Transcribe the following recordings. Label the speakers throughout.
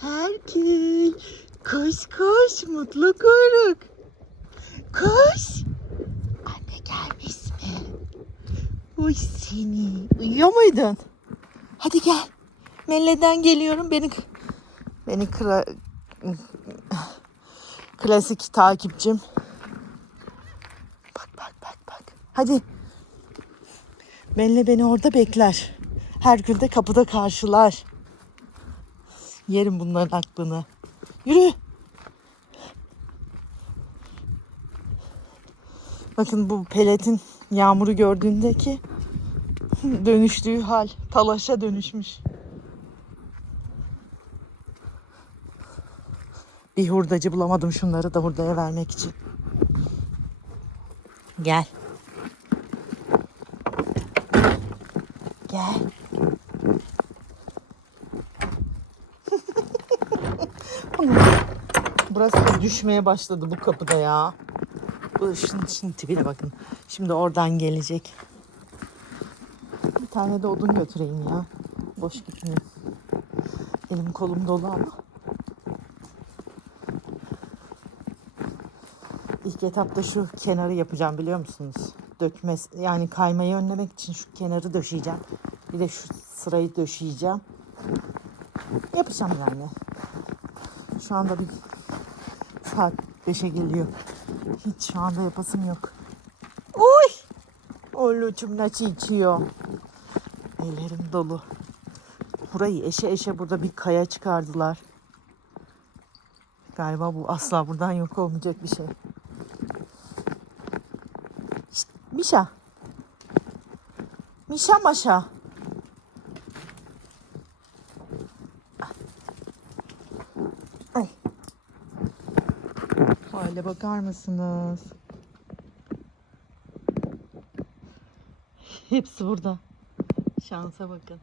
Speaker 1: Herkül. Koş koş mutlu kuyruk. Koş. Anne gelmiş mi? Uy seni. Uyuyor muydun? Hadi gel. Melle'den geliyorum. Beni beni kra, klasik takipçim. Bak bak bak bak. Hadi. Melle beni orada bekler. Herkül de kapıda karşılar. Yerim bunların aklını. Yürü. Bakın bu peletin yağmuru gördüğündeki dönüştüğü hal talaşa dönüşmüş. Bir hurdacı bulamadım şunları da hurdaya vermek için. Gel. Burası da düşmeye başladı bu kapıda ya. Bu şimdi, şimdi tipine bakın. Şimdi oradan gelecek. Bir tane de odun götüreyim ya. Boş gitmeyeyim. Elim kolum dolu ama. İlk etapta şu kenarı yapacağım biliyor musunuz? Dökmez yani kaymayı önlemek için şu kenarı döşeyeceğim. Bir de şu sırayı döşeyeceğim. Yapacağım yani. Şu anda bir saat 5'e geliyor. Hiç şu anda yapasım yok. Uy! Oğlucum nasıl içiyor? Ellerim dolu. Burayı eşe eşe burada bir kaya çıkardılar. Galiba bu asla buradan yok olmayacak bir şey. Şşt, Mişa. Mişa maşa. Ay. Hale bakar mısınız? Hepsi burada. Şansa bakın.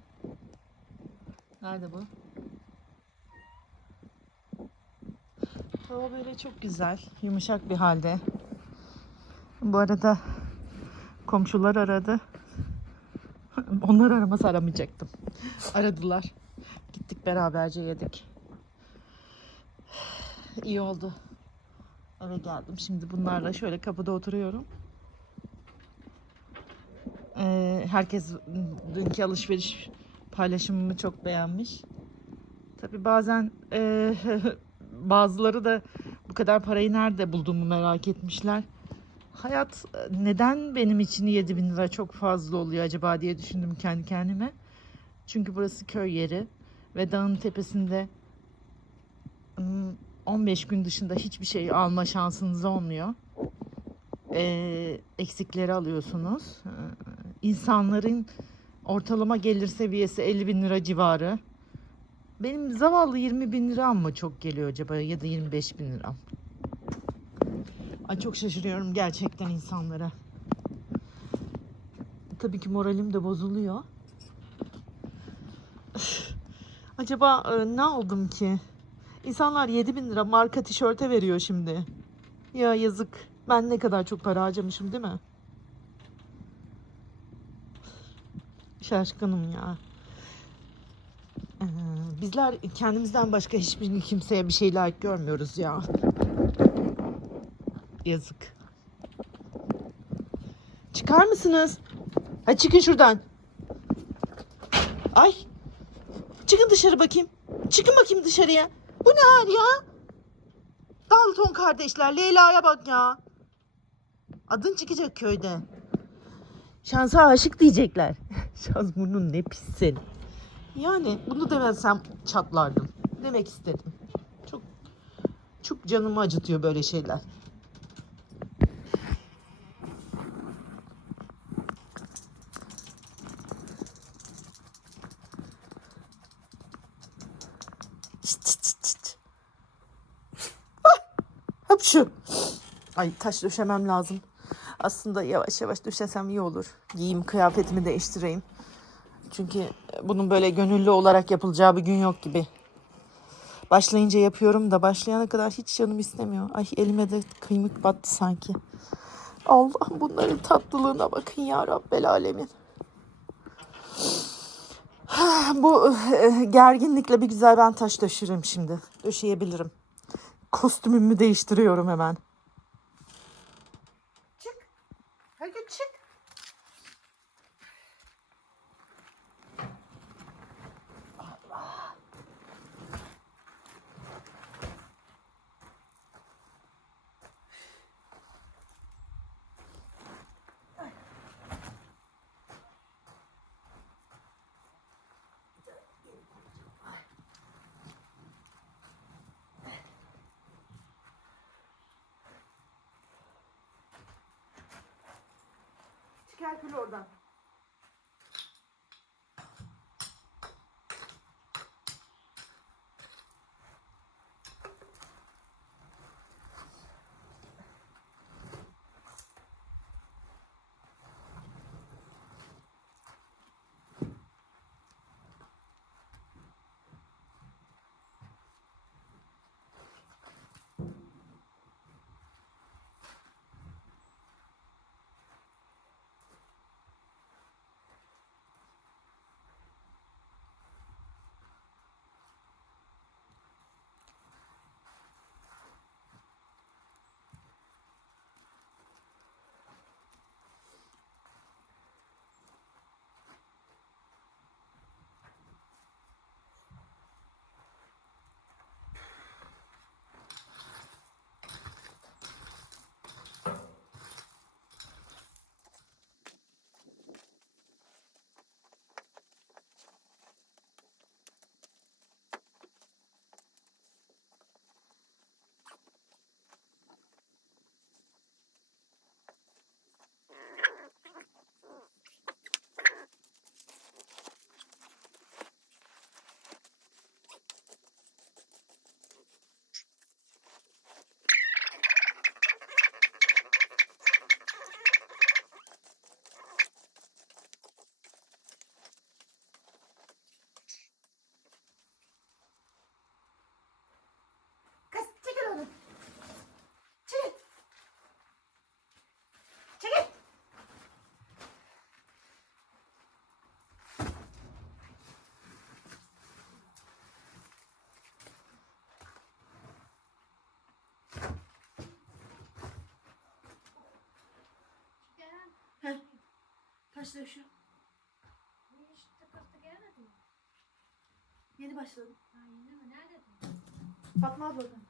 Speaker 1: Nerede bu? Hava böyle çok güzel. Yumuşak bir halde. Bu arada komşular aradı. Onlar aramaz aramayacaktım. Aradılar. Gittik beraberce yedik. İyi oldu. Eve geldim. Şimdi bunlarla şöyle kapıda oturuyorum. Ee, herkes dünkü alışveriş paylaşımımı çok beğenmiş. Tabii bazen e, bazıları da bu kadar parayı nerede bulduğumu merak etmişler. Hayat e, neden benim için 7 bin lira çok fazla oluyor acaba diye düşündüm kendi kendime. Çünkü burası köy yeri ve dağın tepesinde 15 gün dışında hiçbir şey alma şansınız olmuyor. Ee, eksikleri alıyorsunuz. Ee, insanların ortalama gelir seviyesi 50 bin lira civarı. Benim zavallı 20 bin lira mı çok geliyor acaba ya da 25 bin lira? Ay çok şaşırıyorum gerçekten insanlara. Tabii ki moralim de bozuluyor. Acaba e, ne aldım ki? İnsanlar 7 bin lira marka tişörte veriyor şimdi. Ya yazık. Ben ne kadar çok para harcamışım değil mi? Şaşkınım ya. Ee, bizler kendimizden başka hiçbir kimseye bir şey layık görmüyoruz ya. Yazık. Çıkar mısınız? Hadi çıkın şuradan. Ay. Çıkın dışarı bakayım. Çıkın bakayım dışarıya. Bu ne hal ya? Dalton kardeşler. Leyla'ya bak ya. Adın çıkacak köyde. Şansa aşık diyecekler. Şans burnun ne pis senin. Yani bunu demezsem çatlardım. Demek istedim. Çok çok canımı acıtıyor böyle şeyler. Ay taş döşemem lazım. Aslında yavaş yavaş döşesem iyi olur. Giyeyim kıyafetimi değiştireyim. Çünkü bunun böyle gönüllü olarak yapılacağı bir gün yok gibi. Başlayınca yapıyorum da başlayana kadar hiç canım istemiyor. Ay elime de kıymık battı sanki. Allah bunların tatlılığına bakın ya Rabbel Alemin. Bu e, gerginlikle bir güzel ben taş döşerim şimdi. Döşeyebilirim. Kostümümü değiştiriyorum hemen. Hadi çık. Çıkar külü oradan. Taşla şu. Yeni başladım. Fatma abladan.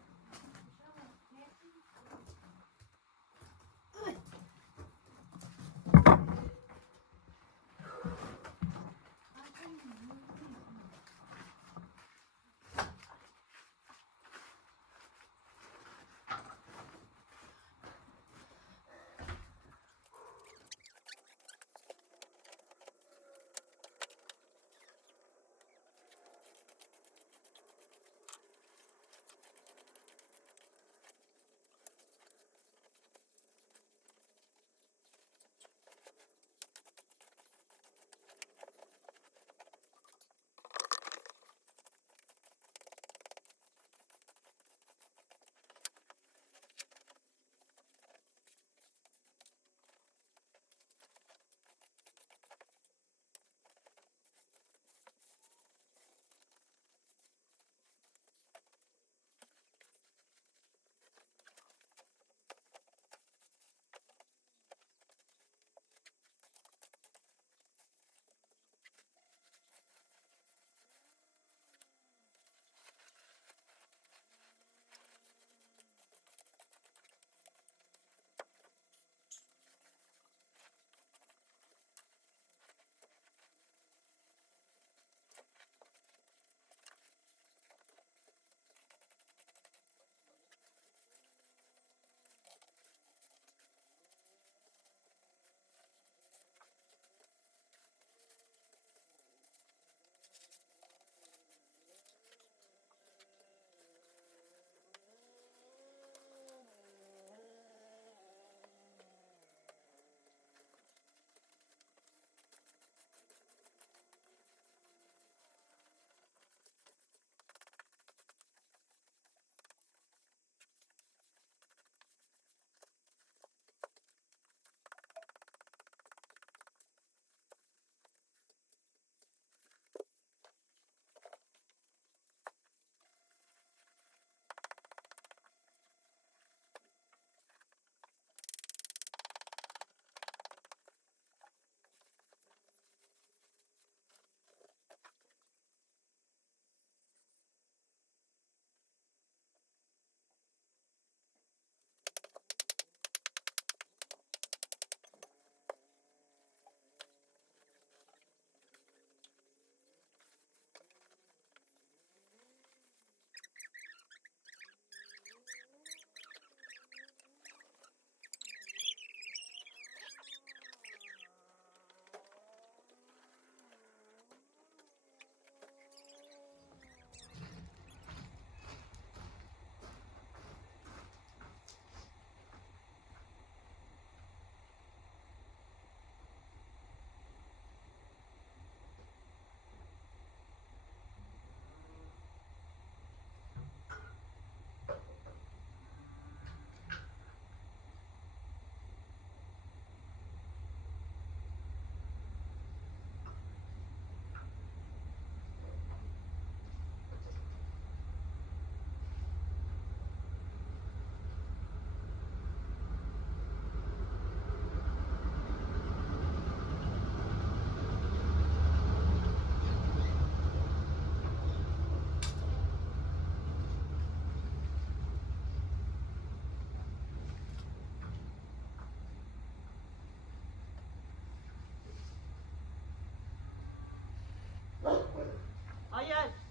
Speaker 1: Ayan.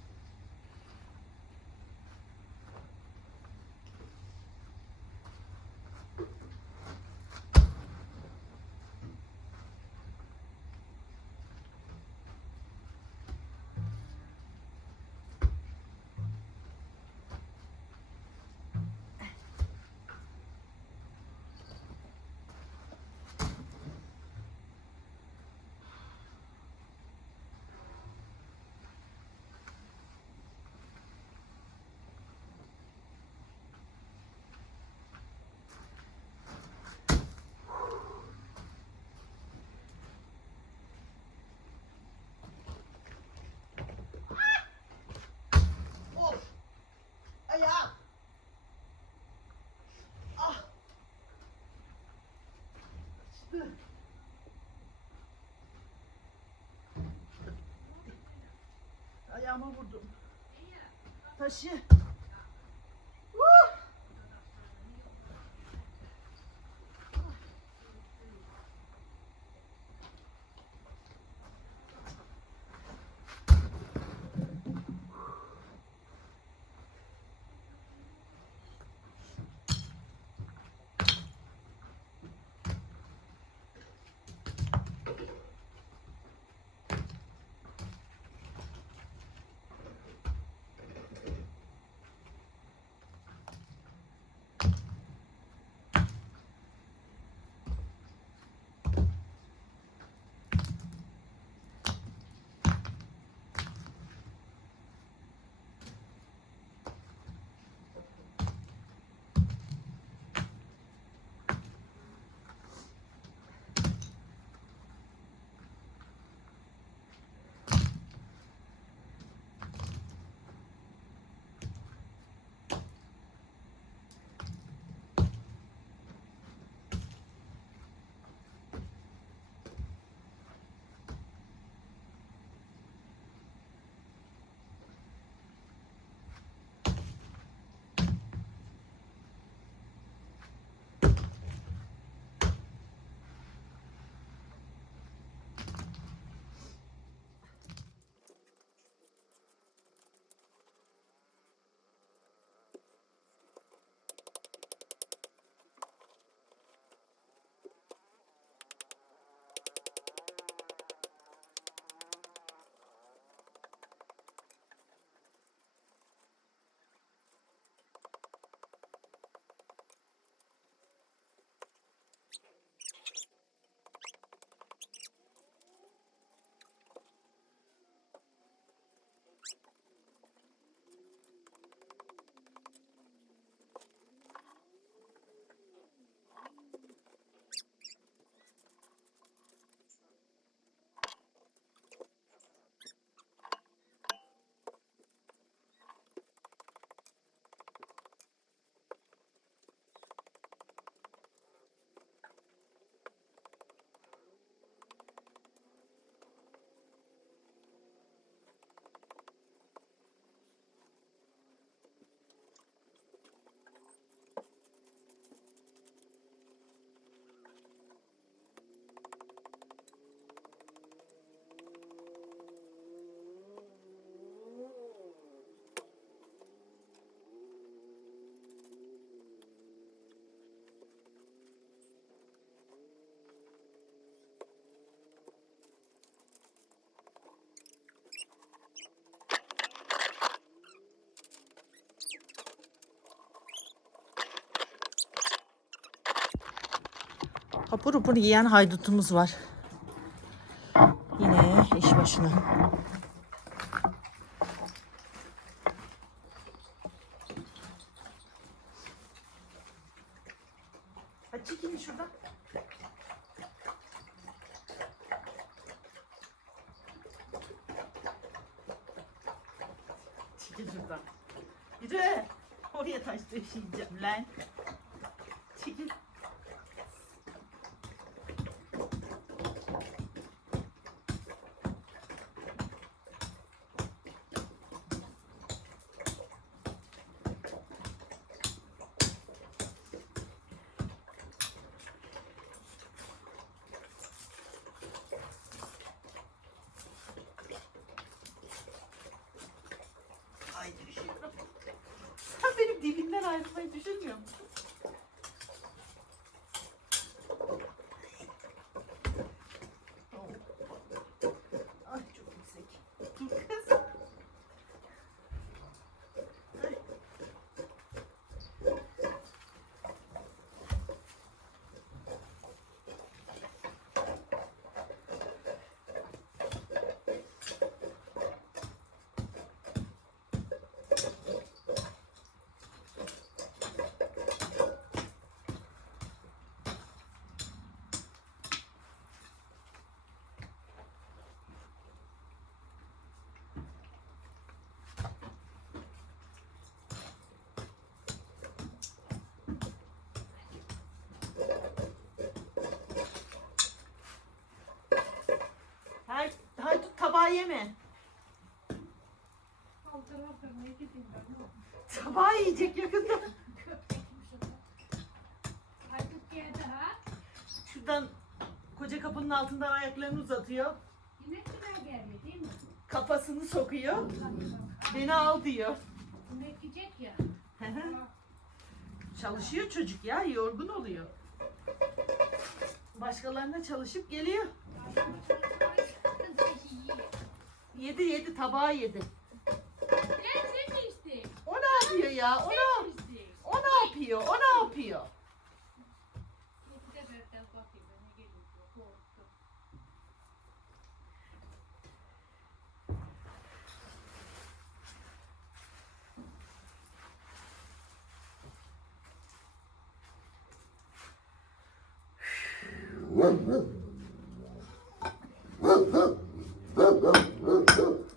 Speaker 1: Ayağıma vurdum. Taşı. Hapur hapur yiyen haydutumuz var. Yine iş başına. Hadi çekilin şuradan. Çekil şuradan. Yürü. Oraya taş döşeyeceğim lan. Çekil. Ay düşüyorum. Dibimden ayrılmayı düşünmüyor musun? Ay çok yüksek. Dur kız. Ay. Tabağı yeme. Tabağı yiyecek yakında. Şuradan koca kapının altından ayaklarını uzatıyor.
Speaker 2: Yine geldi değil mi?
Speaker 1: Kafasını sokuyor. Beni al diyor.
Speaker 2: Ya.
Speaker 1: Çalışıyor çocuk ya, yorgun oluyor. Başkalarına çalışıp geliyor. Yedi yedi tabağı yedi. O ne yapıyor ya? O ne, o ne yapıyor? O ne yapıyor?
Speaker 2: Bir de berden bakayım ben ne geliyor. Korktum.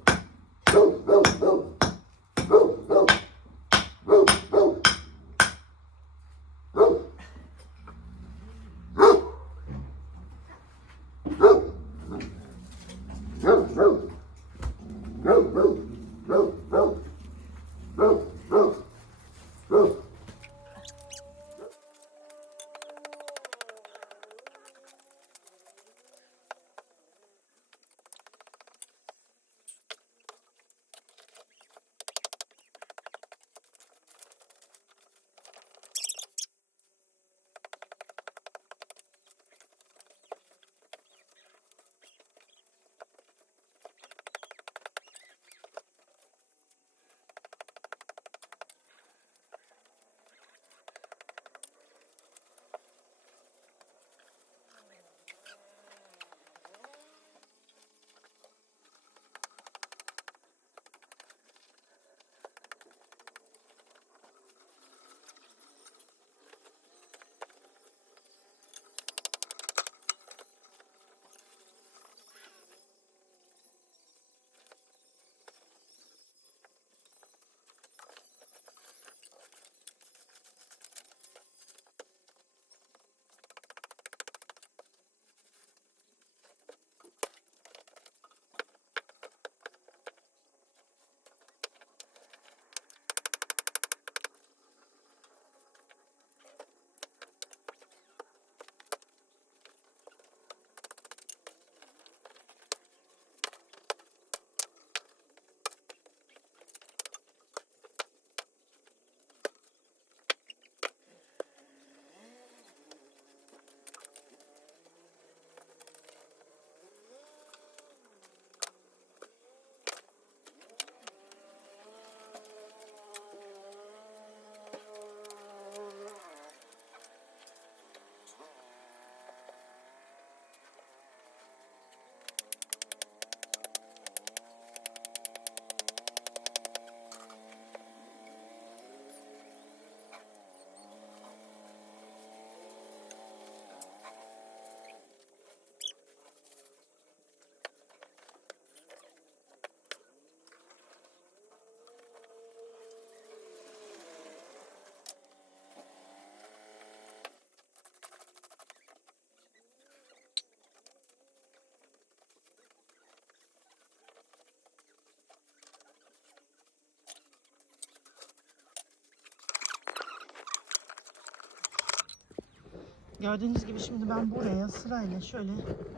Speaker 1: Gördüğünüz gibi şimdi ben buraya sırayla şöyle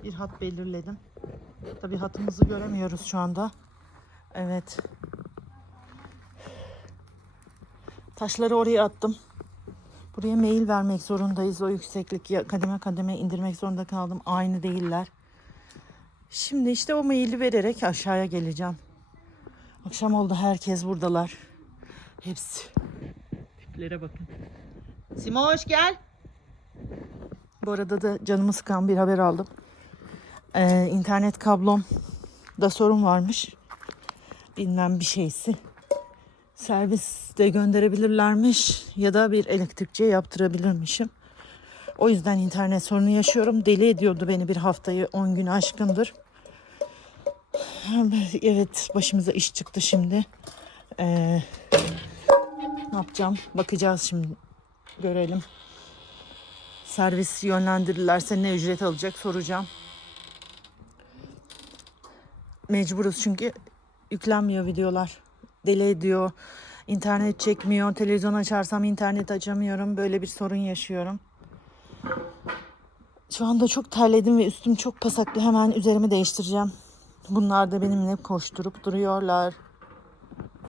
Speaker 1: bir hat belirledim. Tabii hatımızı göremiyoruz şu anda. Evet. Taşları oraya attım. Buraya mail vermek zorundayız. O yükseklik kademe kademe indirmek zorunda kaldım. Aynı değiller. Şimdi işte o maili vererek aşağıya geleceğim. Akşam oldu herkes buradalar. Hepsi. Tiplere bakın. Simoş gel. Bu arada da canımı sıkan bir haber aldım. Ee, internet kablomda sorun varmış. Bilmem bir şeysi. Serviste gönderebilirlermiş ya da bir elektrikçiye yaptırabilirmişim. O yüzden internet sorunu yaşıyorum. Deli ediyordu beni bir haftayı 10 gün aşkındır. Evet başımıza iş çıktı şimdi. Ee, ne yapacağım? Bakacağız şimdi. Görelim. Servis yönlendirirlerse ne ücret alacak soracağım. mecburuz çünkü yüklenmiyor videolar. Deli ediyor. İnternet çekmiyor. Televizyon açarsam internet açamıyorum. Böyle bir sorun yaşıyorum. Şu anda çok terledim ve üstüm çok pasaklı. Hemen üzerimi değiştireceğim. Bunlar da benimle koşturup duruyorlar.